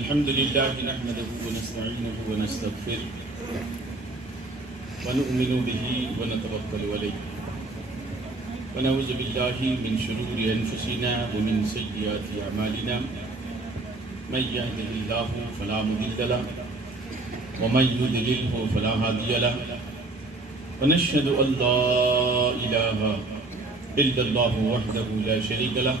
अल्हम्दुलिल्लाह नहमदुहु व नस्तईनुहु व नस्तगफिरुह व नु'मिनु बिही व नतवक्कलु अलैहि व नऊज़ु बिल्लाहि मिन शुरूरि अनफुसिना व मिन सय्यिआति अमालिना मन यहदिहिल्लाहु फला मुदिल्ल लहु व मन युद्लिल्हु फला हादिय लहु व नशहदु अन ला इलाहा इल्लल्लाहु वहदहु ला शरीका लहु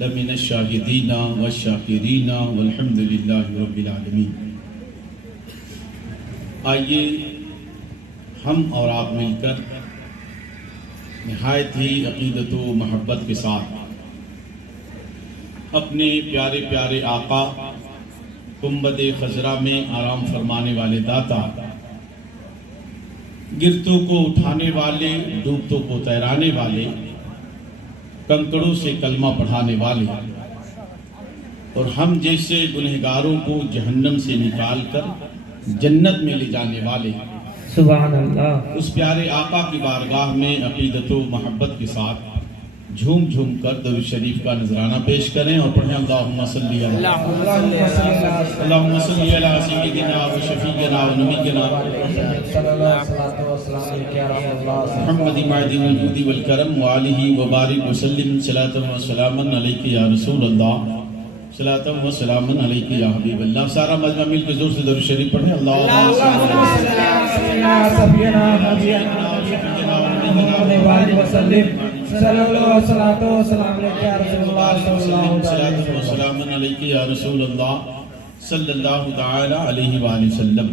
लमिन शाहिदीना व शाकिरीना वल्हम्दुलिल्लाहि रब्बिल आलमीन। आइए हम और आप मिलकर निहायत ही अक़ीदत व महब्बत के साथ अपने प्यारे प्यारे आका गुंबद खजरा में आराम फरमाने वाले दाता, गिरतों को उठाने वाले, डूबतों को तैराने वाले, कंकड़ों से कलमा पढ़ाने वाले और हम जैसे गुनहगारों को जहन्नम से निकाल कर जन्नत में ले जाने वाले सुभान अल्लाह उस प्यारे आका की बारगाह में अक़ीदत व मोहब्बत के साथ झूम झूम कर दरूद शरीफ का नजराना पेश करें और पढ़ें अल्लाहुम्मा सल्ली अला सय्यिदिना व शफीना व नबीना मुहम्मद मादिन वजूदी वल करम व आलिहि व बारिक व सल्लिम सलातन व सलामन अलैका या रसूल अल्लाह सलातन व सलामन अलैका या हबीब अल्लाह। सारा मजमा मिल के जोर से दरूद शरीफ पढ़ें अल्लाहुम्मा सल्ली सल्लल्लाहु तआला अलैहि वसल्लम।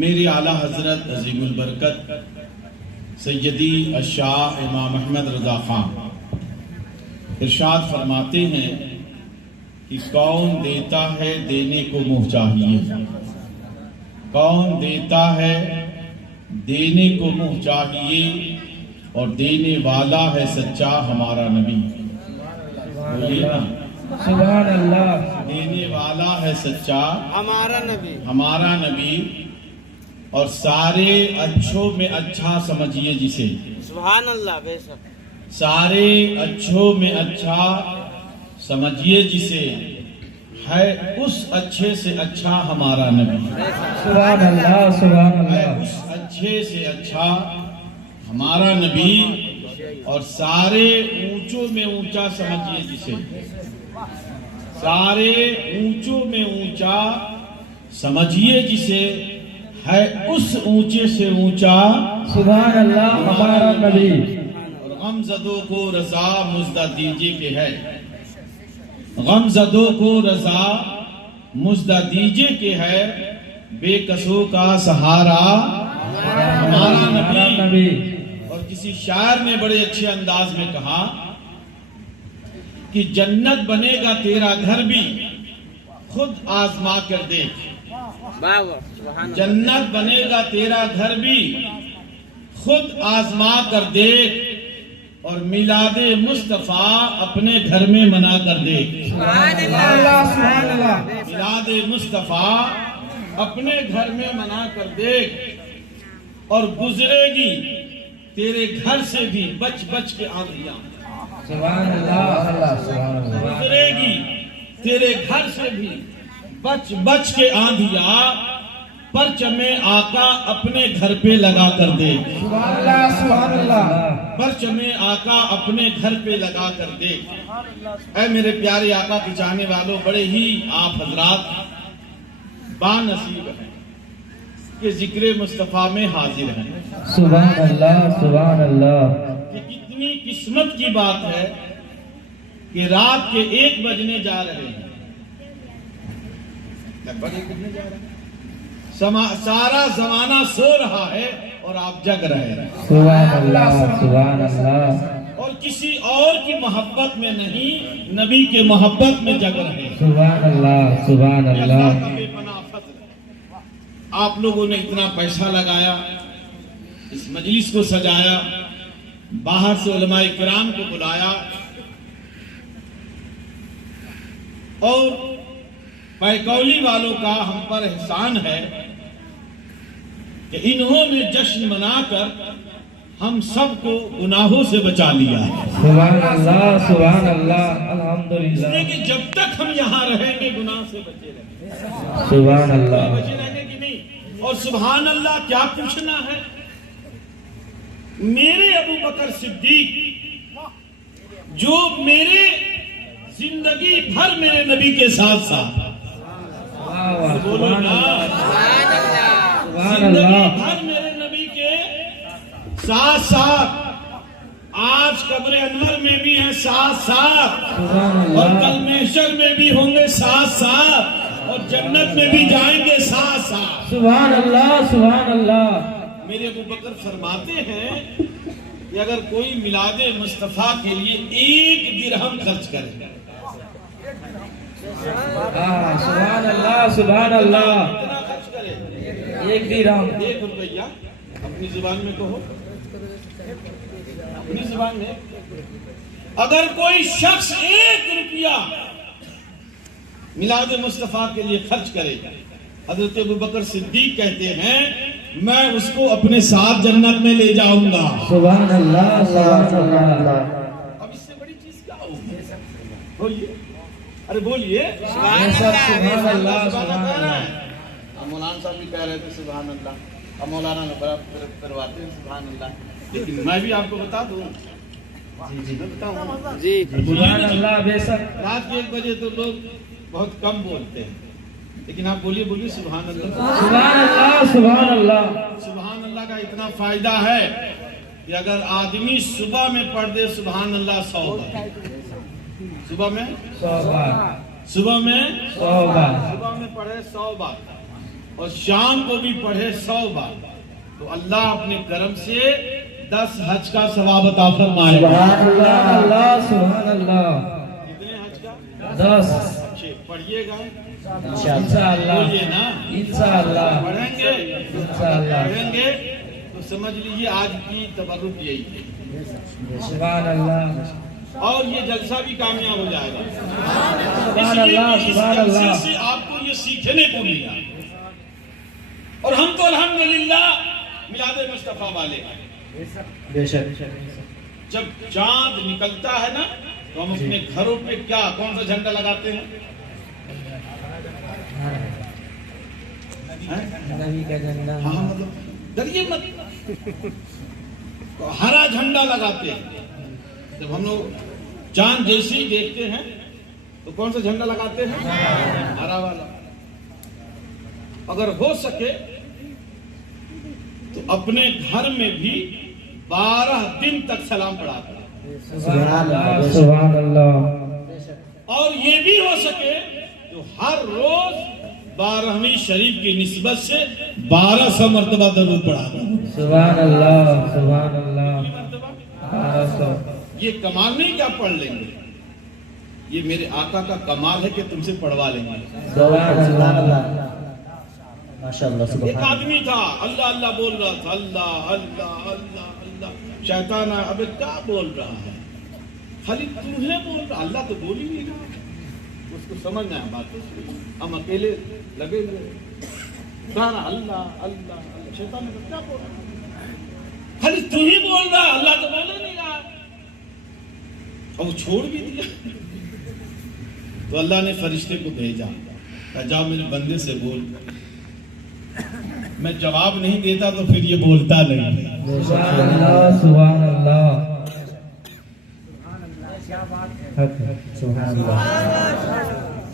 मेरे आला हजरत अजीमुल बरकत सैयदी अशाह इमाम अहमद रजा खान इरशाद फरमाते हैं कि कौन देता है देने को मुँह चाहिए, कौन देता है देने को मुँह चाहिए और देने वाला है सच्चा हमारा नबी। बोलिए ना सुभान अल्लाह। देने वाला है सच्चा हमारा नबी और सारे अच्छों में अच्छा समझिए जिसे, सुभान अल्लाह। बेशक सारे अच्छों में अच्छा समझिए जिसे, है उस अच्छे से अच्छा हमारा नबी। सुभान अल्लाह सुभान है अल्लाह। उस अच्छे से अच्छा हमारा नबी और सारे ऊंचों में ऊंचा समझिए जिसे, सारे ऊंचों में ऊंचा समझिए जिसे, है उस ऊंचे से ऊंचा सुभान अल्लाह हमारा नबी। और गमज़दों को रज़ा मुज़्दा दीजिए के है, गमज़दों को रज़ा मुज़्दा दीजिए के है, बेकसों का सहारा हमारा नबी। और किसी शायर ने बड़े अच्छे अंदाज में कहा कि जन्नत बनेगा तेरा घर भी खुद आजमा कर देख, जन्नत बनेगा तेरा घर भी खुद आजमा कर देख और मिलादे मुस्तफा अपने घर में मना कर देख। मिलादे मुस्तफा अपने घर में मना कर देख और गुजरेगी तेरे घर से भी बच बच के आंधियां, गुजरेगी तेरे घर से भी बच बच के आंधियां, परचमे आका अपने घर पे लगा कर दे, परचमे आका अपने घर पे लगा कर दे। ऐ मेरे प्यारे आका के चाहने वालों, बड़े ही आप हजरात बानसीब हैं कि जिक्र मुस्तफा में हाजिर हैं। सुभान अल्लाह सुभान अल्लाह। कि कितनी किस्मत की बात है कि रात के 1 बजने जा रहे हैं, सारा जमाना सो रहा है और आप जग रहे हैं। सुभान अल्लाह सुभान अल्लाह। और किसी और की मोहब्बत में नहीं, नबी के मोहब्बत में जग रहे हैं। सुभान अल्लाह सुभान अल्लाह। बेपनाह फज़ल आप लोगों ने इतना पैसा लगाया, इस मजलिस को सजाया, बाहर से उलमाए किराम को बुलाया और पैकौली वालों का हम पर एहसान है कि इन्होंने जश्न मनाकर हम सबको गुनाहों से बचा लिया है। सुभान अल्लाह, अल्हम्दुलिल्लाह। इसलिए कि जब तक हम यहाँ रहेंगे गुनाह से बचे रहेंगे। सुभान अल्लाह, बचे रहेंगे कि नहीं? और सुभान अल्लाह क्या पूछना है? मेरे अबू बकर सिद्दीक जो मेरे जिंदगी भर मेरे नबी के साथ साथ, बोलो ना, जिंदगी भर मेरे नबी के साथ साथ, आज कब्र अनवर में भी है साथ साथ, और कल महशर में भी होंगे साथ साथ, और जन्नत में भी जाएंगे साथ साथ। सुभान अल्लाह, सुभान अल्लाह। मेरे अबू बकर फरमाते हैं कि अगर कोई मिलादे मुस्तफा के लिए 1 दिरहम खर्च करे, सुभान अल्लाह, सुभान अल्लाह। कितना खर्च करे? 1 दिरहम, 1 रुपया। अपनी जुबान में कहो, अपनी जुबान में। अगर कोई शख्स 1 रुपया मिलाद मुस्तफा के लिए खर्च करे, हजरत अबू बकर सिद्दीक कहते हैं मैं उसको अपने साथ जन्नत में ले जाऊंगा। सुभान अल्लाह, सुभान अल्लाह। अब इससे बड़ी चीज क्या होगी? बोलिए, अरे बोलिए। सुभान अल्लाह, सुभान अल्लाह। मौलाना साहब भी कह रहे थे सुभान अल्लाह, अब मौलाना ने बड़ा करवाते हैं सुभान अल्लाह। लेकिन मैं भी आपको बता दूं, जी सुभान अल्लाह। बेशक रात के 1 बजे तो लोग बहुत कम बोलते हैं, लेकिन आप बोलिए, बोलिए सुभान अल्लाह। सुभान अल्लाह, सुभान अल्लाह। सुभान अल्लाह का इतना फायदा है कि अगर आदमी सुबह में पढ़ दे सुभान अल्लाह 100 बार, सुबह में 100 बार, सुबह में 100 बार, सुबह में पढ़े 100 बार और शाम को भी पढ़े 100 बार, तो अल्लाह अपने करम से 10 हज का सवाब अता फरमाएगा। सुभान अल्लाह, सुभान अल्लाह। कितने हज का? 10 अच्छे पढ़िएगा इंशाअल्लाह, बोलिए ना, इंशाअल्लाह, पढ़ेंगे इंशाअल्लाह। पढ़ेंगे तो समझ लीजिए आज की तबर्रुक यही है। सुभान अल्लाह, और ये जलसा भी कामयाब हो जाएगा। सुभान इसलिए अल्लाह, कि इस सुभान जलसे अल्लाह। से आपको ये सीखने को मिला, और हम तो अल्हम्दुलिल्लाह मिलाद मुस्तफा वाले हैं। बेशक। जब चांद निकलता है ना, तो हम अपने घरों पे क्या कौन सा झंडा लगाते हैं? नबी का झंडा। हाँ, मतलब डरिए मत, तो हरा झंडा लगाते हैं। जब हम लोग चांद जैसे ही देखते हैं तो कौन सा झंडा लगाते हैं? हरा वाला। अगर हो सके तो अपने घर में भी 12 दिन तक सलाम पढ़ाते हैं। सुभान अल्लाह। और ये भी हो सके तो हर रोज 12वीं शरीफ की निस्बत से 1200 मरतबा दरूद पढ़ाते हैं। सुभान अल्लाह, सुभान अल्लाह। 1200। ये कमाल नहीं क्या पढ़ लेंगे, ये मेरे आका का कमाल है कि तुमसे पढ़वा लेंगे। सुभान अल्लाह, माशाअल्लाह। एक आदमी था अल्लाह अल्लाह बोल रहा था, अल्लाह अल्लाह अल्लाह अल्लाह। शैतान आया, अबे क्या बोल रहा है, खाली तुम्हें बोल रहा, अल्लाह तो बोल ही नहीं रहा। उसको समझ में आया बात, हम अकेले लगे हुए गाना अल्लाह अल्लाह। शैतान ने क्या बोल रहा, खाली तू ही बोल रहा, अल्लाह तो बोल ही नहीं रहा। और वो छोड़ भी दिया। तो अल्लाह ने फरिश्ते को भेजा, कहा जाओ मेरे बंदे से बोल। मैं जवाब नहीं देता तो फिर ये बोलता नहीं। सुभान अल्लाह, सुभान अल्लाह। सुभान अल्लाह।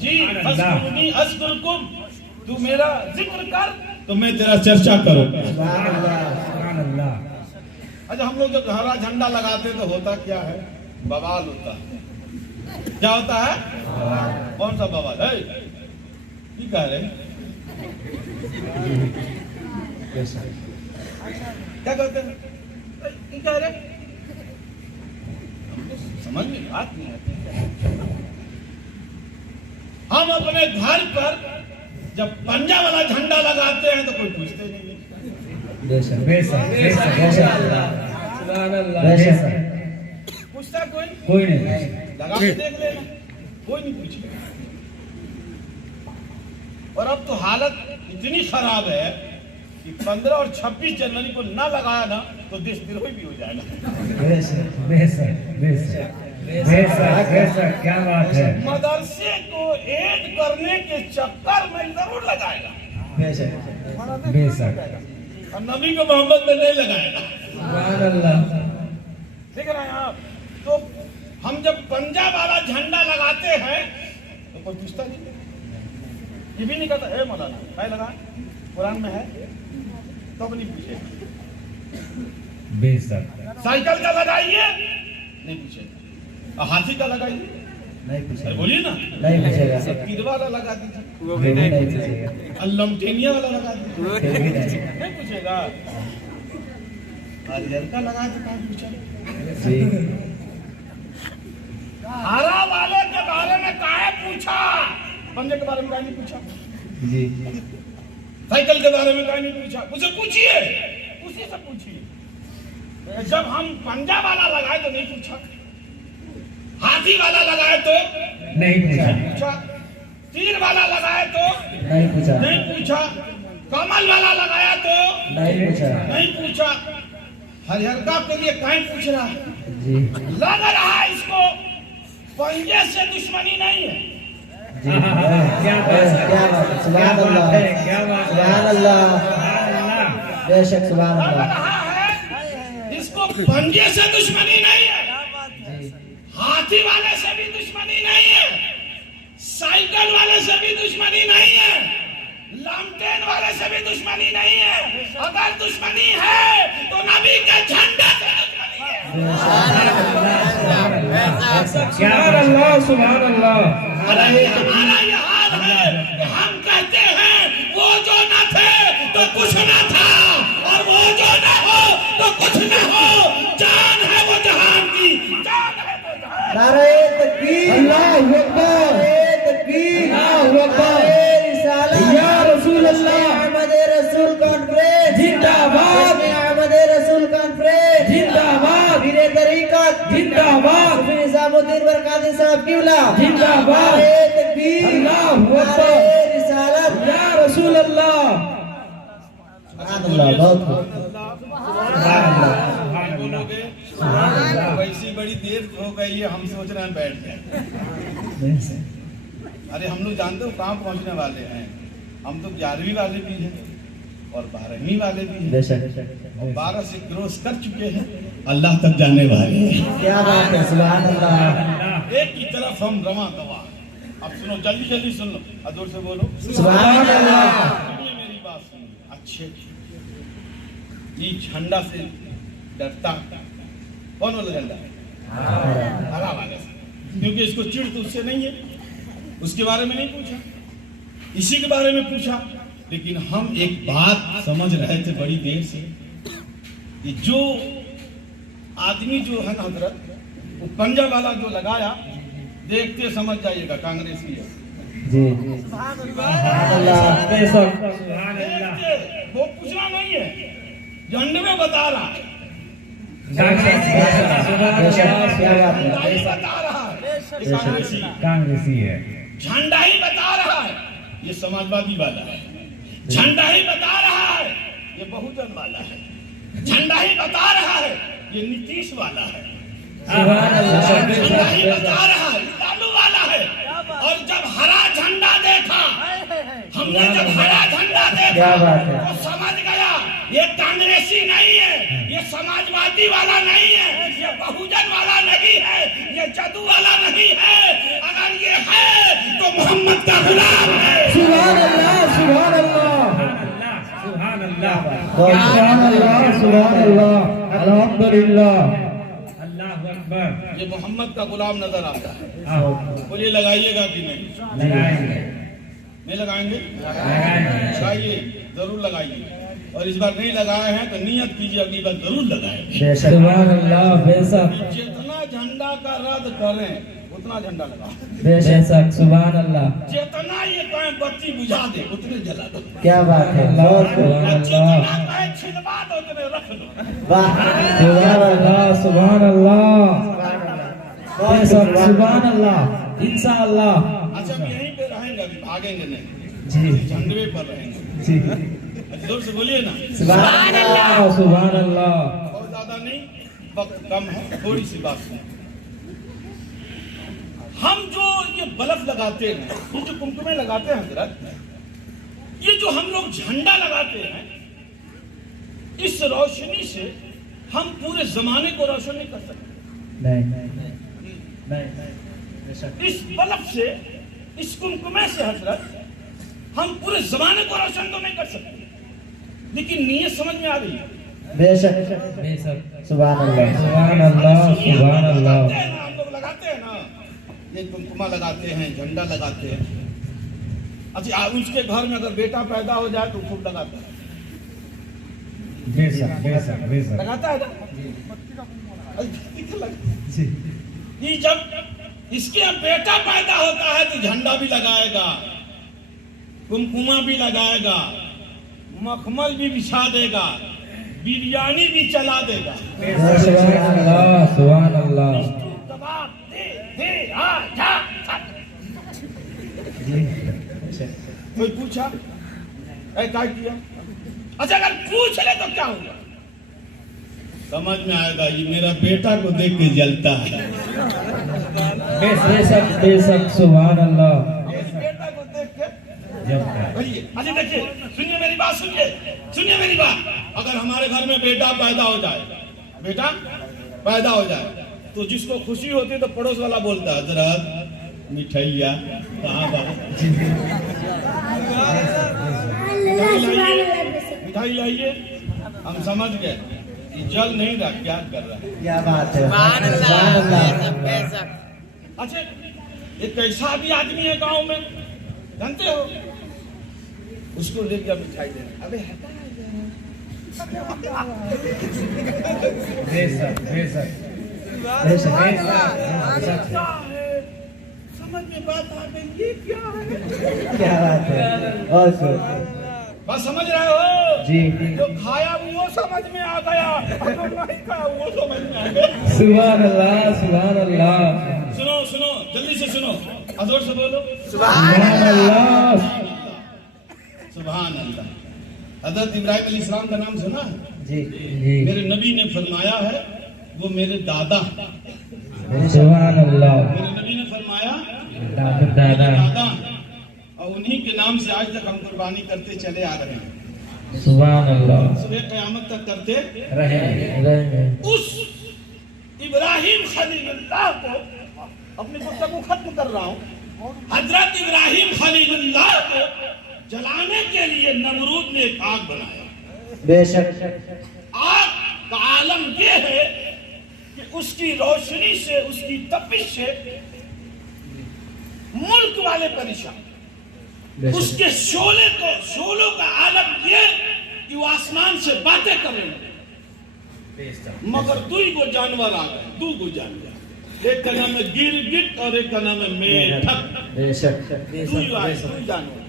जी अस्कुरुनी अस्कुरुकुम, तू मेरा जिक्र कर तो मैं तेरा चर्चा करूं। सुभान अल्लाह, सुभान अल्लाह। अच्छा, हम लोग जब हरा झंडा लगाते तो होता क्या है? बवाल होता है। क्या होता है? कौन सा बवाल है? ये कह रहे क्या कहते हैं? ये कह रहे समझ में बात नहीं आती। हम अपने घर पर जब पंजा वाला झंडा लगाते हैं तो कोई पूछते नहीं है। बेशक बेशक बेशक बेशक पूछता कोई नहीं लगा के देख लेना, कोई नहीं पूछेगा। और अब तो हालत इतनी खराब है कि 15 और 26 जनवरी को ना लगाया ना तो देशद्रोही भी हो जाएगा। बेशक बेशक बेशक बेशक बेशक क्या बात है। मदरसे को ऐड करने के चक्कर में जरूर लगाएगा बेशक बेशक और नबी को मोहम्मद में नहीं लगाएगा। सुभान अल्लाह। देख रहे हैं आप, तो हम जब पंजाब वाला झंडा लगाते हैं तो कोई पूछता नहीं, ये भी नहीं कहता है मौलाना है लगा, कुरान में है, तो नहीं पूछेगा। बेशक साइकिल का लगाइए नहीं पूछेगा, और हाथी का लगाइए नहीं अरे पूछेगा बोलिए ना, नहीं पूछेगा पीर वाला लगा दीजिए, वो भी नहीं पूछेगा अल्लमटेनिया वाला लगा दीजिए फिर भी नहीं नहीं पूछेगा। हरियर का लगा दे कहाँ पूछेगा। जी हरा वाले के बारे में काहे पूछा, पंजे के बारे में काहे नहीं पूछा, जी साइकिल के बारे में काहे नहीं पूछा, उसे पूछिए, उसी से पूछिए। जब हम पंजा वाला लगाए तो नहीं पूछा, हाथी वाला लगाए तो नहीं पूछा पूछा, तीर वाला लगाए तो नहीं पूछा नहीं पूछा, कमल वाला लगाया तो नहीं पूछा नहीं पूछा। हरिहरका के लिए काहे पूछ रहा है, जी लग रहा है इसको पंजे से दुश्मनी नहीं है। जी क्या बात है सुभान अल्लाह क्या बात सुभान अल्लाह बेशक सुभान लग अल्लाह रहा है इसको पंजे से दुश्मनी नहीं है, हाथी वाले से भी दुश्मनी नहीं है, साइकिल वाले से भी दुश्मनी नहीं है, लामटेन वाले से भी दुश्मनी नहीं है। अगर दुश्मनी है तो नबी के झंडे से दुश्मनी है। सुभान अल्लाह सुभान अल्लाह अरे हमारा ये हाल है कि हम कहते हैं वो जो न थे तो कुछ न था, और वो जो न हो तो कुछ न हो। जान है वो जहान की, जान है वो जहान। नारे तकबीर अल्लाहु अकबर तकबीर अल्लाहु अकबर या रसूल अल्लाह अहमद रसूल कॉन्फ्रेंस जिंदाबाद अहमद रसूल कॉन्फ्रेंस जिंदाबाद वीर तरीकत जिंदाबाद निजामुद्दीन बरकाती साहब क़िबला जिंदाबाद तकबीर अल्लाहु अकबर रिसालत या रसूल अल्लाह सुभान अल्लाह बहुत सुभान अल्लाह बोलोगे वैसी बड़ी देर हो गई है, हम सोच रहे हैं बैठ जाए। अरे हम लोग जानते हो कहाँ पहुँचने वाले हैं, हम तो 11वीं वाले भी हैं और 12वीं वाले भी हैं, और 12 से क्रॉस कर चुके हैं, अल्लाह तक जाने वाले हैं। क्या बात है सुभान अल्लाह एक की तरफ हम रवा गवा। अब सुनो, जल्दी जल्दी सुन लो, जोर से बोलो सुभान अल्लाह। मेरी बात सुनो अच्छे। ये झंडा से डरता कौन वाला झंडा है? हरा वाले से, क्योंकि इसको चिढ़ तो उससे नहीं है, उसके बारे में नहीं पूछा, इसी के बारे में पूछा। लेकिन हम एक बात समझ रहे थे बड़ी देर से कि जो आदमी जो है ना हजरत, वो पंजा वाला जो लगाया, देखते समझ जाइएगा कांग्रेसी है। जी देखते, वो पूछना नहीं है, झंडे में बता रहा है, क्या बात है ही बता रहा है, ये कांग्रेसी कांग्रेसी है झंडा ही बता रहा है, ये समाजवादी वाला है। झंडा ही बता रहा है, ये बहुजन वाला है। झंडा ही बता रहा है, ये नीतीश वाला है। झंडा ही बता रहा है, लालू वाला है। और जब हरा झंडा देखा, हमने जब हरा झंडा देखा तो समझ गया ये कांग्रेसी नहीं है, ये समाजवादी वाला नहीं है, ये बहुजन वाला नहीं है, ये जदू वाला नहीं है। अगर ये है तो मोहम्मद का गुलाम है। सुभान अल्लाह सुभान अल्लाह सुभान अल्लाह सुभान अल्लाह सुभान अल्लाह अल्हम्दुलिल्लाह अल्लाहु अकबर। ये मोहम्मद का गुलाम नजर आता है। बोलिए लगाइएगा कि नहीं? लगाएंगे नहीं लगाएंगे? लगाइए, जरूर लगाइए। और इस बार नहीं लगाए हैं तो नियत कीजिए अगली बार जरूर लगाएंगे। सुभान अल्लाह बेशक। जितना झंडा का रद्द करें उतना झंडा लगाओ। बेशक सुभान अल्लाह। जितना ये कहें बत्ती बुझा दे उतने जला दो। क्या बात है, बहुत सुभान अल्लाह। छिलवा दो उतने रख दो। वाह सुभान अल्लाह सुभान अल्लाह बेशक सुभान अल्लाह इंशाअल्लाह। अच्छा हम यहीं पे रहेंगे, अभी भागेंगे नहीं जी झंडे पर रहेंगे। जी जोर से बोलिए ना सुभान अल्लाह सुभान अल्लाह। बहुत ज्यादा नहीं, वक्त कम है, थोड़ी सी बात सुनो। हम जो ये बल्ब लगाते हैं, ये जो कुमकुमे लगाते हैं हजरत, ये जो हम लोग झंडा लगाते हैं, इस रोशनी से हम पूरे जमाने को रोशन नहीं कर सकते। नहीं इस बल्ब से, इस कुमकुमे से हजरत हम पूरे जमाने को रोशन तो नहीं कर सकते, लेकिन नीयत समझ में आ रही है। बेशक बेशक सुभान अल्लाह सुभान अल्लाह सुभान अल्लाह। हम लोग लगाते हैं ना, ये कुमकुमा लगाते हैं, झंडा लगाते हैं। अच्छा उसके घर में अगर बेटा पैदा हो जाए तो खूब लगाता है, बेशक बेशक बेशक लगाता है ना। ये जब इसके यहाँ बेटा पैदा होता है तो झंडा भी लगाएगा, कुमकुमा भी लगाएगा, मखमल भी बिछा देगा, बिरयानी भी चला देगा। सुभान अल्लाह सुभान अल्लाह। कोई पूछा क्या किया? अच्छा अगर पूछ ले तो क्या होगा? समझ में आएगा, ये मेरा बेटा को देख के जलता है। बेशक बेशक सुभान अल्लाह। बेटा को देख के जलता है। अच्छा देखिए, सुनिए मेरी बात, सुनिए मेरी बात। अगर हमारे घर में बेटा पैदा हो जाए, बेटा पैदा हो जाए, तो जिसको खुशी होती है तो पड़ोस वाला बोलता है हजरत मिठाइया कहाँ बात, मिठाई लाइए। हम समझ गए जल नहीं रहा, क्या कर रहा है। क्या बात है। अच्छा एक ऐसा भी आदमी है गांव में, जानते हो, उसको लेकर मिठाई देना, अबे हटा बेशक बेशक समझ में बात आ गई, ये क्या है? क्या बात है। और बस समझ रहे हो जी, जो खाया वो समझ में आ गया, जो नहीं खाया वो समझ में आ गया। सुभान अल्लाह सुभान अल्लाह। सुनो सुनो जल्दी से सुनो, जोर से बोलो सुभान अल्लाह सुभान अल्लाह। हजरत इब्राहिम अलैहिस्सलाम का नाम सुना? जी जी मेरे नबी ने फरमाया है वो मेरे दादा, सुभान अल्लाह। मेरे नबी ने फरमाया दादा दादा, और उन्हीं के नाम से आज तक हम कुर्बानी करते चले आ रहे हैं, सुभान अल्लाह। सुबह क़यामत तक करते रहे उस इब्राहिम खलीलुल्लाह को, अपनी गुफ्तगू खत्म कर रहा हूँ, हजरत इब्राहिम खलीलुल्लाह को जलाने के लिए नमरूद ने एक आग बनाया। बेशक आग का आलम यह है कि उसकी रोशनी से, उसकी तपिश से मुल्क वाले परेशान, उसके शोलों का आलम ये कि वो आसमान से बातें करेंगे, मगर दो जानवर आ गए, दो जानवर, एक का नाम है गिरगिट और एक का नाम है मेढक। बेशक दो जानवर,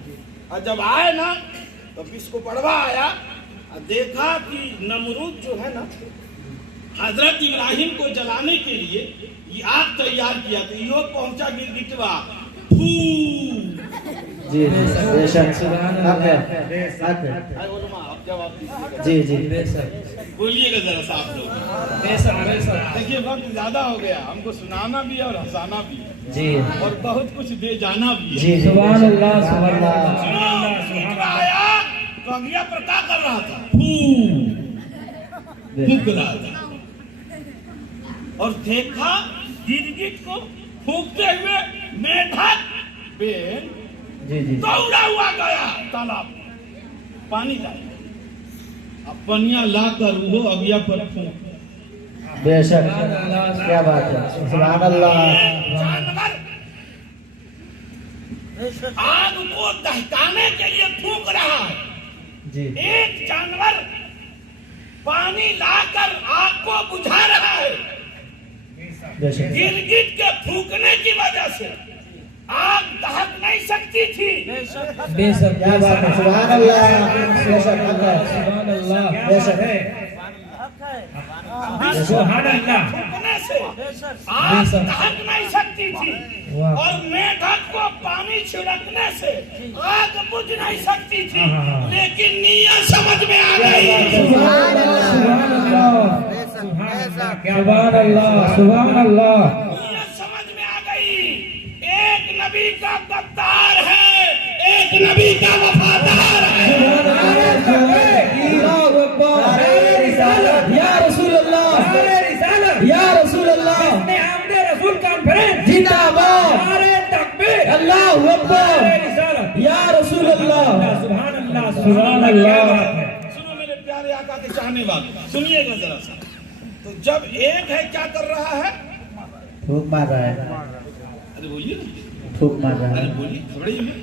और जब आए ना तो किसको पड़वा आया और देखा कि नमरूद जो है ना, हजरत इब्राहिम को जलाने के लिए ये आग तैयार किया, तो यो पहुंचा गिरगिटवा, जी बेशक सुभान अल्लाह। जी जी बेशक बोलिएगा जरा साहब लोग। देखिए वक्त ज्यादा हो गया, हमको सुनाना भी है और हंसाना भी है जी, और बहुत कुछ दे जाना भी है। जी सुभान अल्लाह सुभान अल्लाह। आया तो अगलिया पर क्या कर रहा था? फूंक रहा था, और देखा गिरगिट को फूंकते हुए मेढक बेन जी जी दौड़ा हुआ गया तालाब, पानी लाया, अब पनिया लाकर वो अगिया पर फूंक। बेशक क्या बात है। सुभान अल्लाह। जानवर आग को दहकाने के लिए फूंक रहा है, जी एक जानवर पानी लाकर आग को बुझा रहा है। बेशक गिरगिट के फूकने की वजह से आग दहक नहीं सकती थी। बेशक क्या बात है, सुभान अल्लाह, बेशक सुभान अल्लाह, बेशक सुभान अल्लाह, फूकने से आग दहक नहीं सकती थी वाह। और मेढक को पानी छिड़कने से आग बुझ नहीं सकती थी, लेकिन नियत समझ में आ गई। सुभान अल्लाह, सुभान अल्लाह, सुभान अल्लाह, सुभान अल्लाह। नियत समझ में आ गई। एक नबी का गद्दार है, एक नबी का वफादार है। या रसूल अल्लाह, या रसूल अल्लाह, जिंदाबाद, अल्लाहु अकबर, या रसूल अल्लाह, सुभान अल्लाह। सुनो मेरे प्यारे आका के चाहने वाले, सुनिएगा जरा सा। तो जब एक है क्या कर रहा है? फूक मार रहा है, अरे बोलिए ना, फूक मार रहा अरे है, बोलिए, खबड़िए में।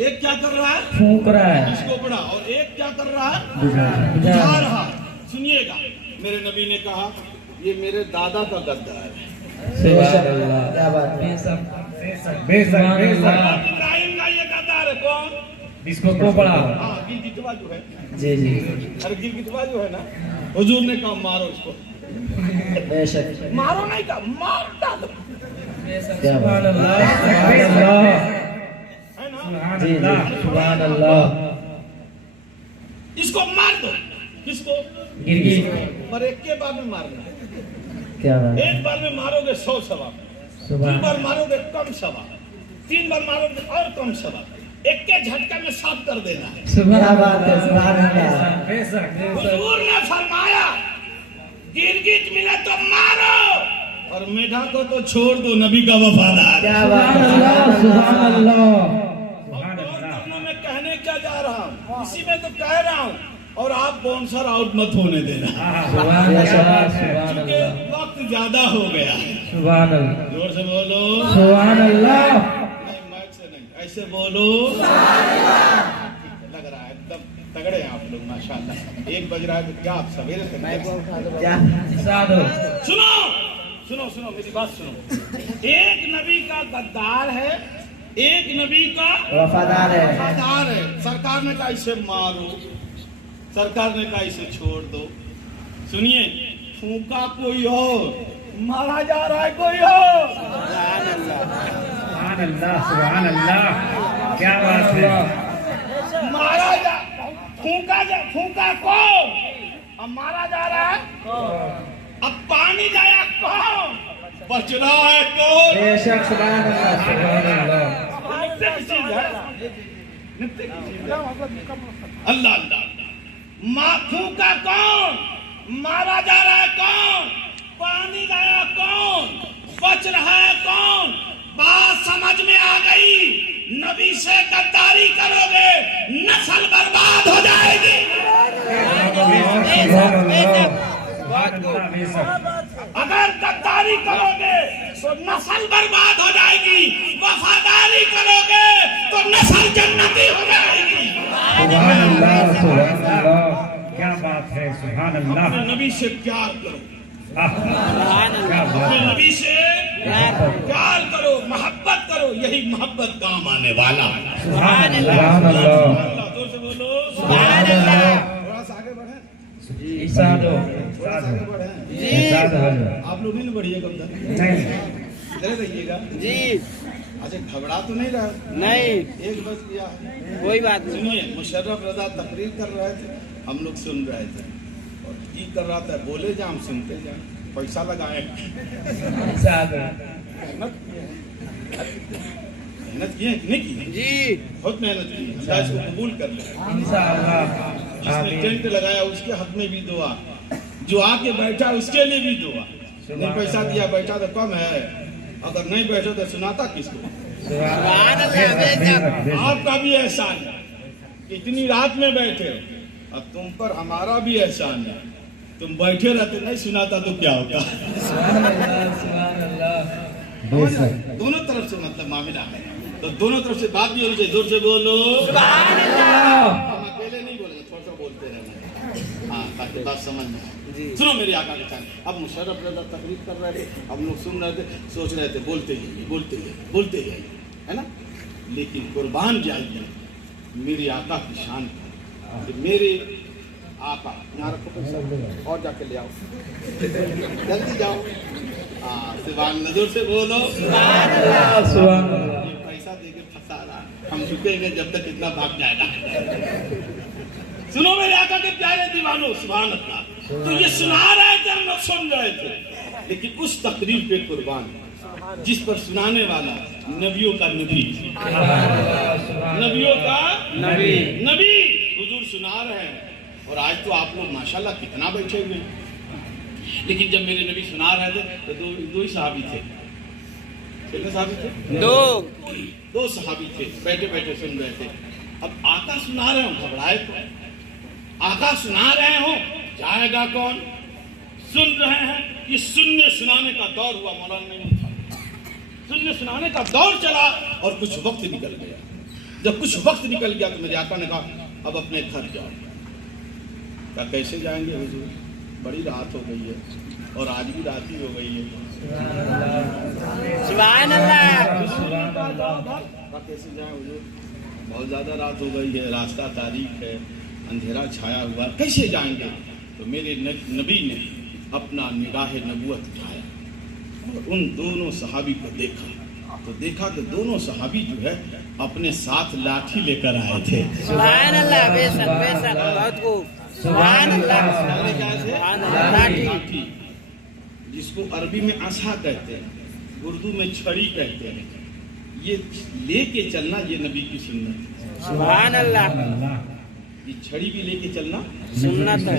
एक क्या कर रहा है? फूक रहा है, इसको बड़ा। और एक क्या कर रहा है? बुझा बुझा रहा। सुनिएगा, मेरे नबी ने कहा ये मेरे दादा का गद्दार है। सुभान अल्लाह, क्या बात है, इब्राहिम का ये गद्दार है। कौन? इसको पढ़ा हाँ, गिरगिटवा जो है। जी जी, अरे गिरगिटवा जो है ना, हुजूर ने कहा मारो इसको। बेशक मारो नहीं कहा, मार डालो, क्या बात है, है ना? जी जी, सुभान अल्लाह। इसको मार दो। किसको? गिरगिट, पर एक के बार में मारना है। क्या बात है, एक बार में मारोगे 100 सवाब, दो सुभान बार मारोगे कम सवाब, 3 बार मारोगे और कम सवाब। एक के झटके में साफ कर देना है। क्या बात है, सुभान अल्लाह। हुजूर ने फरमाया गिरगिट मिले तो मारो और मेढा को तो छोड़ दो, नबी का वफादार। क्या बात है, सुभान अल्लाह। और दोनों में कहने क्या जा रहा हूँ, इसी में तो कह रहा हूँ। और आप बाउंसर आउट मत होने देना, सुभान अल्लाह, क्योंकि वक्त ज्यादा हो गया है। सुभान अल्लाह, जोर से बोलो, सुभान अल्लाह। नहीं माइक से नहीं, ऐसे बोलो। लग रहा है एकदम तगड़े हैं आप लोग, माशाल्लाह। 1 बज रहा है तो क्या आप सवेरे से क्या साधु, सुनो सुनो सुनो, मेरी बात सुनो। एक नबी का गद्दार है, एक नबी का वफादार है, वफादार है। सरकार ने कहा इसे मारो, सरकार ने कहा इसे छोड़ दो। सुनिए, फूका कोई और, मारा जा रहा है कोई और। सुभान अल्लाह, क्या बात है। मारा जा, फूका कौन? अब मारा जा रहा है, अब पानी जाया कौन? बच रहा है कौन? बेशक, सुभान अल्लाह, सुभान अल्लाह। नित्य की चीज है, नित्य की चीज है। अल्लाह अल्लाह। फूका कौन? मारा जा रहा है कौन? पानी लाया कौन? बच रहा है कौन? बात समझ में आ गई। नबी से गद्दारी करोगे, नस्ल बर्बाद हो जाएगी। अगर गद्दारी करोगे तो नस्ल बर्बाद हो जाएगी, वफादारी करोगे तो नस्ल जन्नती हो जाएगी। सुभान अल्लाह, सुभान अल्लाह, क्या बात है। सुभान अल्लाह, अपने नबी से प्यार करो, क्या बात अपने है। नबी से प्यार करो, मोहब्बत करो, यही मोहब्बत काम आने वाला है। सुभान अल्लाह, अल्लाह, जोर से बोलो सुभान अल्लाह। थोड़ा सा आगे बढ़े, साधु, आगे बढ़े। आप लोग भी नहीं बढ़िएगा उधर, इधर रहिएगा जी। अच्छा, घबरा तो नहीं रहा? नहीं, 1 बज गया है। कोई बात नहीं। सुनिए, मुशर्रफ रजा तकरीर कर रहे थे, हम लोग सुन रहे थे। और की कर रहा था, बोले जा, हम सुनते जाए, पैसा लगाए। मेहनत किए कि नहीं की? जी, बहुत मेहनत की, अल्लाह इसको कबूल कर ले। इंशाअल्लाह, जिसने टेंट लगाया उसके हक में भी दुआ, जो आके बैठा उसके लिए भी दुआ। नहीं पैसा दिया बैठा तो कम है, अगर नहीं बैठो तो सुनाता किसको? सुभान अल्लाह, बेशक। आपका भी एहसान है, इतनी रात में बैठे हो। अब तुम पर हमारा भी एहसान है, तुम बैठे रहते नहीं सुनाता तो क्या होता? दोनों तरफ से मतलब मामला है, तो दोनों तरफ से बात भी होनी चाहिए। जोर से बोलो सुभान अल्लाह। हम अकेले नहीं बोलेंगे, थोड़ा सा बोलते रहना। हाँ, आपकी बात समझ में आई। सुनो मेरे आका के चाहे, अब मुशर्रफ रज़ा तकरीर कर रहे थे, हम लोग सुन रहे थे, सोच रहे थे बोलते जाइए, है ना। लेकिन कुर्बान जाइए मेरे आका की शान कि मेरे आका, यहाँ रखो पैसा और जाके ले आओ, जल्दी जाओ। सुभान अल्लाह, जोर से बोलो सुभान अल्लाह। ये पैसा देके फंसा रहा, हम झुकेंगे जब तक इतना भाग जाएगा। सुनो मेरे आका के प्यारे दीवानों, सुभान अल्लाह। तो ये सुना रहे थे, हम लोग सुन रहे थे, लेकिन उस तकरीर पे कुर्बान जिस पर सुनाने वाला नबियों का नबी, नबियों का नबी हुजूर सुना रहे हैं। और आज तो आप लोग माशाल्लाह कितना बैठे हुए हैं, लेकिन जब मेरे नबी सुना रहे थे तो दो ही सहाबी थे। कितने सहाबी थे? दो सहाबी थे, बैठे बैठे सुन रहे थे। अब आका सुना रहे हो, घबराए तो आका सुना रहे हो, जाएगा कौन? सुन रहे हैं। ये सुनने सुनाने का दौर हुआ, मौलाना नहीं था, सुनने सुनाने का दौर चला और कुछ वक्त निकल गया। जब कुछ वक्त निकल गया तो मेरे आका ने कहा अब अपने घर जाओ। क्या कैसे जाएंगे हुजूर, बड़ी रात हो गई है और आज भी रात ही हो गई है। सुभान अल्लाह। कैसे जाए हुजूर, बहुत ज्यादा रात हो गई है, रास्ता तारीख है, अंधेरा छाया हुआ, कैसे जाएंगे? तो मेरे नबी ने अपना निगाह नबूवत उठाया और उन दोनों सहाबी को देखा तो देखा कि दोनों सहाबी जो है अपने साथ लाठी लेकर आए थे। सुभान अल्लाह, बेशक बेशक, बहुत खूब। सुभान अल्लाह। लाठी, जिसको अरबी में आसा कहते हैं, उर्दू में छड़ी कहते हैं। ये लेके चलना ये नबी की सुन्नत है। सुभान अल्लाह। ये छड़ी भी लेके चलना सुन्नत है।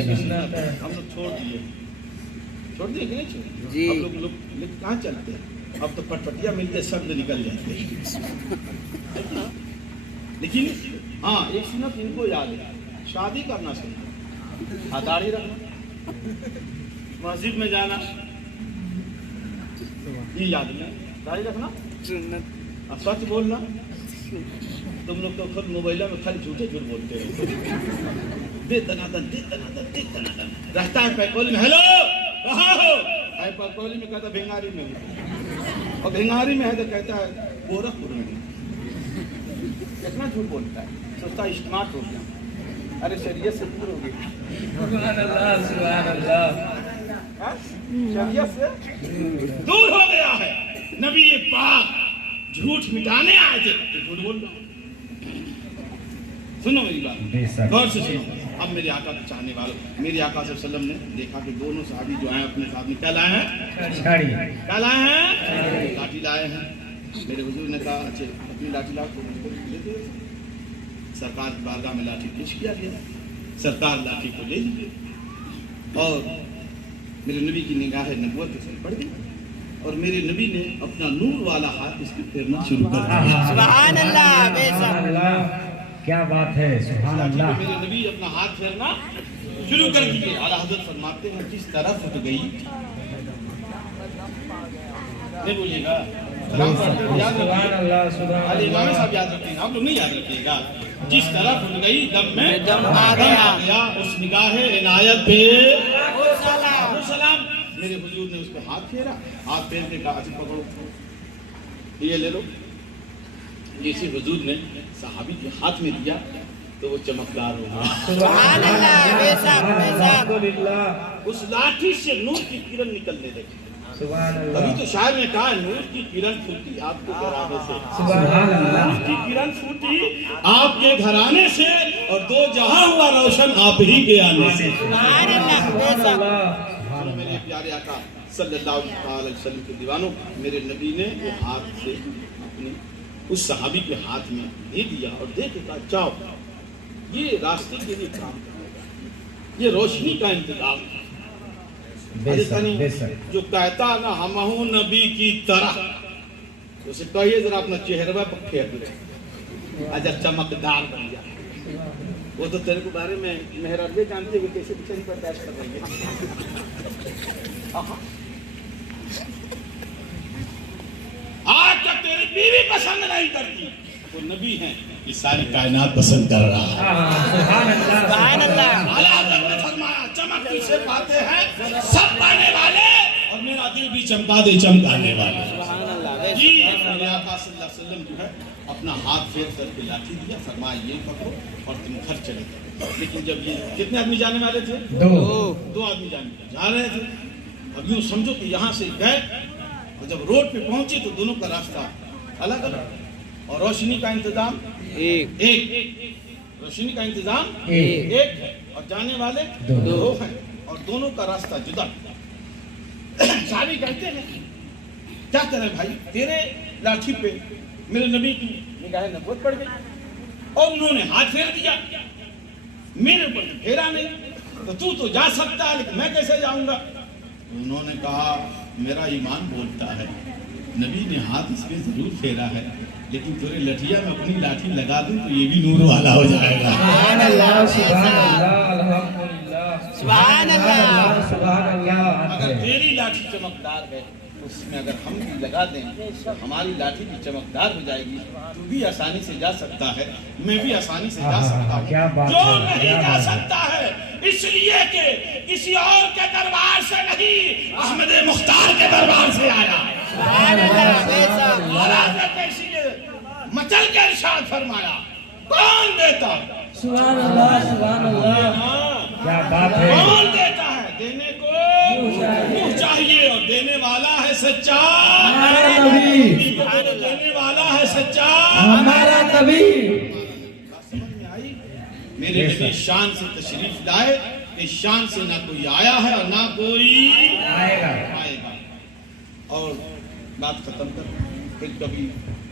हम लोग छोड़ दिए कि नहीं छोड़ जी। हम लोग कहाँ चलते हैं? अब तो पटपटिया मिलते शब्द निकल जाते हैं। लेकिन हाँ, एक सुन्नत इनको याद है, शादी करना सुन्नत, दाढ़ी रखना, मस्जिद में जाना, ये याद नहीं, दाढ़ी रखना सुन्नत, सच बोलना। तुम लोग तो खुद मोबाइल में खाली झूठे झूठ बोलते हो। दे तनातन रहता है पैकोली में, हेलो कहाँ हो? पैकोली में कहता भिंगारी में हूँ, और भिंगारी में है तो कहता है गोरखपुर में। कितना झूठ बोलता है, सोचता है स्मार्ट हो गया। अरे शरीयत से दूर हो गया। शरीयत से दूर हो गया है। नबी ये पाक झूठ मिटाने आए थे तो झूठ बोल रहा। सुनो मेरी बात, गौर से सुनो। अब मेरे आका के चाहने वालों, मेरे आका सल्लल्लाहु अलैहि वसल्लम ने देखा कि दोनों सहाबी जो हैं अपने साथ में क्या लाए हैं? क्या लाए हैं? लाठी लाए हैं। मेरे हुजूर ने कहा अच्छा अपनी लाठी लाओ, सरकार की बारगाह में लाठी पेश किया गया। सरकार लाठी को ले ली और मेरे नबी की निगाह नबूवत से पड़ गई और मेरे नबी ने अपना नूर वाला हाथ इसकी फेरना शुरू कर दिया। सुभान अल्लाह, बेशक, क्या बात है, सुभान अल्लाह। मेरे नबी अपना हाथ फेरना शुरू कर दिए। आला हज़रत फरमाते हैं किस तरफ उठ गई, नहीं बोलिएगा, याद रखिए, इमाम साहब याद रखेंगे, आप लोग नहीं याद रखिएगा। जिस तरफ उठ गई दम में दम आ गया, उस निगाह इनायत पे सलाम। मेरे हुजूर ने उस पर हाथ फेरा, हाथ फेर के कहा पकड़ो, ये ले लो। जैसे हुजूर ने सहाबी के हाथ में दिया तो वो चमकदार हो गया। सुभान अल्लाह, बेशक बेशक। उस लाठी से नूर की किरण निकलने लगी। सुभान अल्लाह। अभी तो शायर ने कहा नूर की किरण फूटी आपके घराने से। सुभान अल्लाह। नूर की किरण फूटी आपके घराने से और दो जहां हुआ रोशन आप ही के आने से। सुभान अल्लाह, बेशक। मेरे प्यारे आका सल्लल्लाहु अलैहि वसल्लम के दीवानों, मेरे नबी ने वो हाथ से अपने उस सहाबी के हाथ में दे दिया और दे के कहा जाओ, ये रास्ते के लिए काम करो, ये रोशनी का इंतजाम। जो कहता ना हम हूं नबी की तरह, उसे कहिए जरा अपना चेहरा पर फेर दे, अच्छा चमकदार बन जा। वो तो तेरे को बारे में मेहराबे जानते हुए कैसे पीछे बर्दाश्त कर रही है। आज तक तेरी बीवी पसंद नहीं करती, वो नबी है, ये सारी कायनात पसंद कर रहा है। सुभान अल्लाह। आला हज़रत ने फरमाया चमक से पाते हैं सब पाने वाले, और मेरा दिल भी चमका दे चमकाने वाले। जी मेरे आका सल्लल्लाहु अलैहि वसल्लम जो है अपना हाथ फेर करके लाठी दिया, फरमाया ये पकड़ो और तुम घर चले गए। लेकिन जब ये कितने आदमी जाने वाले थे? दो आदमी जा रहे थे। अब यूँ समझो कि यहाँ से गए और जब रोड पे पहुंचे तो दोनों का रास्ता अलग अलग, और रोशनी का इंतजाम एक रोशनी का इंतजाम एक है, और जाने वाले दो हैं, और दोनों का रास्ता जुदा। सारी कहते हैं क्या करें भाई, तेरे लाठी पे मेरे नबी की निगाह नबूवत पड़ गई, और उन्होंने हाथ फेर दिया, मेरे ऊपर फेरा नहीं, तो तू तो जा सकता है लेकिन मैं कैसे जाऊंगा? उन्होंने कहा मेरा ईमान बोलता है नबी ने हाथ इस पे जरूर फेरा है, लेकिन तेरे लठिया में अपनी लाठी लगा दूं तो ये भी नूर वाला हो जाएगा। सुभान अल्लाह, सुभान अल्लाह, अल्हम्दुलिल्लाह, सुभान अल्लाह, सुभान अल्लाह। अगर तेरी लाठी चमकदार है उसमें अगर हम भी लगा दें तो हमारी लाठी भी चमकदार हो जाएगी, तू भी आसानी से जा सकता है, मैं भी आसानी से जा सकता हूँ। जो नहीं जा सकता है इसलिए कि किसी और के दरबार से नहीं, अहमद मुख्तार के दरबार से आया है। मचल के इरशाद फरमाया, कौन देता? सुभान अल्लाह, सुभान अल्लाह। क्या बात है। कौन देता है? देने को मुँह चाहिए, और देने वाला है सच्चा हमारा नबी, देने वाला है सच्चा हमारा नबी। समझ में आई? मेरे नबी शान से तशरीफ लाए, इस शान से ना कोई आया है और ना कोई आएगा। और बात खत्म कर, फिर कभी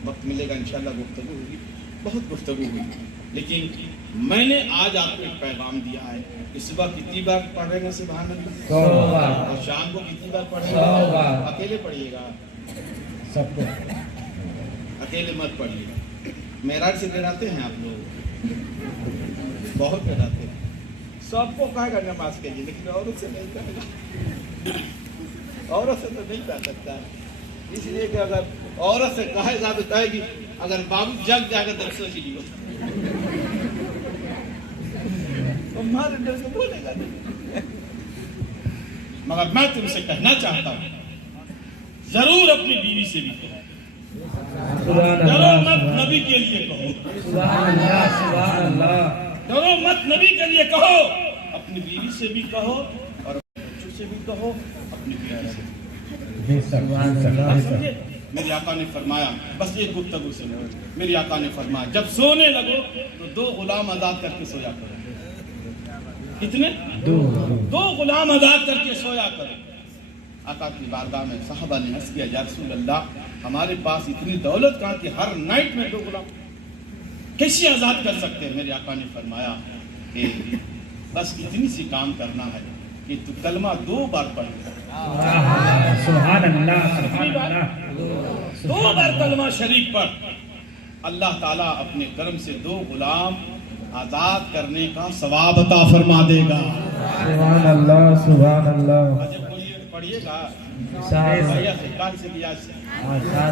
वक्त मिलेगा इंशाल्लाह गुफ्तगू होगी, बहुत गुफ्तगू हुई, लेकिन मैंने आज आपको एक पैगाम दिया है कि सुबह कितनी बार पढ़ेंगे सुभान अल्लाह, 100 बार, और शाम को कितनी बार 100 पढ़ेंगे? बार। अकेले पढ़िएगा, सबको अकेले मत पढ़िएगा। मेराज से डराते हैं आप लोग, बहुत डराते हैं। सबको कहेगा नमाज के लिए, लेकिन औरत से नहीं कहेगा, औरत से तो नहीं कह सकता है, इसलिए कि अगर औरत से कहेगा तो कहेगी अगर बाबू जग जाएगा तो सोच लियो, तो मारे डर से बोलेगा नहीं। मगर मैं तुमसे कहना चाहता हूँ, जरूर अपनी बीवी से भी कहो, डरो मत नबी के लिए कहो, सुभान अल्लाह, सुभान अल्लाह। डरो मत नबी के लिए कहो, अपनी बीवी से भी कहो और बच्चों से भी कहो, अपनी प्यार से। मेरे आका ने फरमाया, बस एक गुफ्तगू से मेरे आका ने फरमाया, जब सोने लगो तो 2 गुलाम आजाद करके सोया करो। कितने? 2 गुलाम आजाद करके सोया करो। आका की बारगाह में साहबा ने हंस किया, या रसूल अल्लाह, हमारे पास इतनी दौलत कहाँ कि हर नाइट में 2 गुलाम कैसे आजाद कर सकते हैं? मेरे आका ने फरमाया कि बस इतनी सी काम करना है कि तू कलमा 2 बार पढ़, सुभान अल्लाह, सुभान अल्लाह। 2 बार कलमा शरीफ पढ़, अल्लाह ताला अपने कर्म से 2 गुलाम आजाद करने का सवाब अता फरमा देगा। सुभान अल्लाह, सुभान अल्लाह। जब कोई पढ़िएगा साथ भैया से, काल से भी, आज से,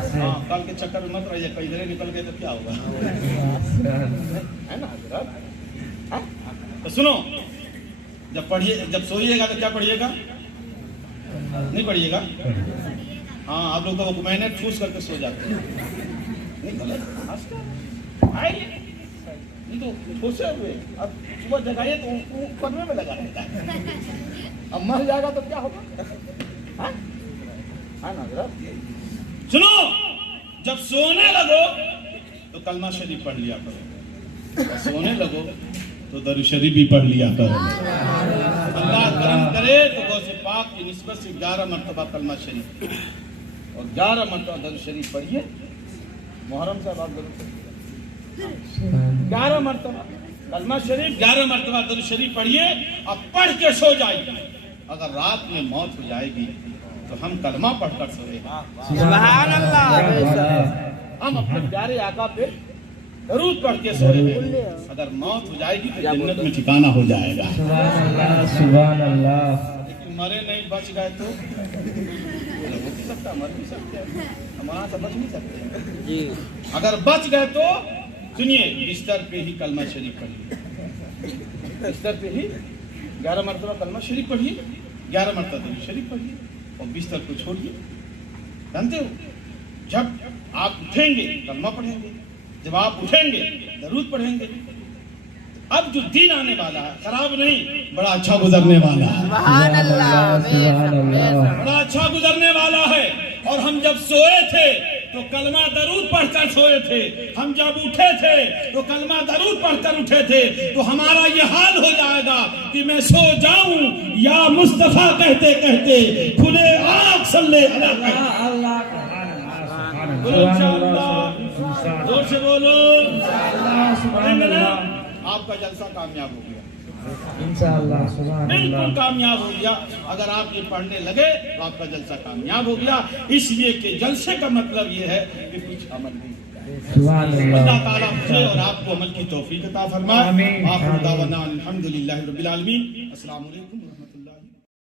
से हाँ, कल के चक्कर में मत रहिए, कहीं इधर निकल गए तो क्या होगा, है ना हजरत? हाँ? तो सुनो, जब पढ़िए, जब सोइएगा तो क्या पढ़िएगा? नहीं पढ़िएगा? हाँ, आप लोग तो मैंने ठूस करके सो जाते हैं, नहीं गलत आइए, नहीं तो ठूसे हुए, अब सुबह जगाइए तो उनको पढ़ने में लगा रहता है, अब मर जाएगा तो क्या होगा? हाँ? हाँ ना हजरत? सुनो, जब सोने लगो तो कलमा शरीफ पढ़ लिया करो, और सोने लगो तो दरूद शरीफ भी पढ़ लिया करो। अल्लाह करम करे तो गौसे पाक की निस्बत से 11 मरतबा कलमा शरीफ और 11 मरतबा दरूद शरीफ पढ़िए। मुहर्रम साहब आप जरूर 11 मरतबा कलमा शरीफ, 11 मरतबा दरूद शरीफ पढ़िए और पढ़ के सो जाइए। अगर रात में मौत हो जाएगी तो हम कलमा पढ़कर सोएगा। सुभान अल्लाह। हम अपने प्यारे आका पे दरूद पढ़ के सोएंगे। अगर मौत हो जाएगी तो जन्नत में ठिकाना हो जाएगा। सुभान अल्लाह, सुभान अल्लाह। लेकिन मरे नहीं, बच गए तो हो भी सकता, मर भी सकते हैं, हम वहाँ से बच नहीं सकते जी। अगर बच गए तो सुनिए, बिस्तर पे ही कलमा शरीफ पढ़िए, बिस्तर पे ही 11 मरतबा कलमा शरीफ पढ़िए, 11 मरतबा दरूद शरीफ पढ़िए और बिस्तर को छोड़िए। जानते हो, जब आप उठेंगे कलमा पढ़ेंगे, जब आप उठेंगे दरूद पढ़ेंगे। अब जो दिन आने वाला है खराब नहीं, बड़ा अच्छा गुजरने वाला है, सुभान अल्लाह, बड़ा अच्छा गुजरने वाला है। और हम जब सोए थे तो कलमा दरूद पढ़कर सोए थे, हम जब उठे थे तो कलमा दरूद पढ़कर उठे थे। तो हमारा ये हाल हो जाएगा कि मैं सो जाऊं या मुस्तफा कहते कहते खुले आँख सल्ले अल्लाह बोलो इंशाअल्लाह, जोर से बोलो इंशाअल्लाह। आपका जलसा कामयाब हो गया, इंशाअल्लाह, बिल्कुल कामयाब हो गया। अगर आप ये पढ़ने लगे तो आपका जलसा कामयाब हो गया। इसलिए कि जलसे का मतलब ये है कि कुछ अमल नहीं। सुभान अल्लाह। अल्लाह ताला मुझे और आपको अमल की तौफीक अता फरमाए। आमीन। आखिर दावाना अल्हम्दुलिल्लाहि रब्बिल आलमीन। अस्सलाम वालेकुम।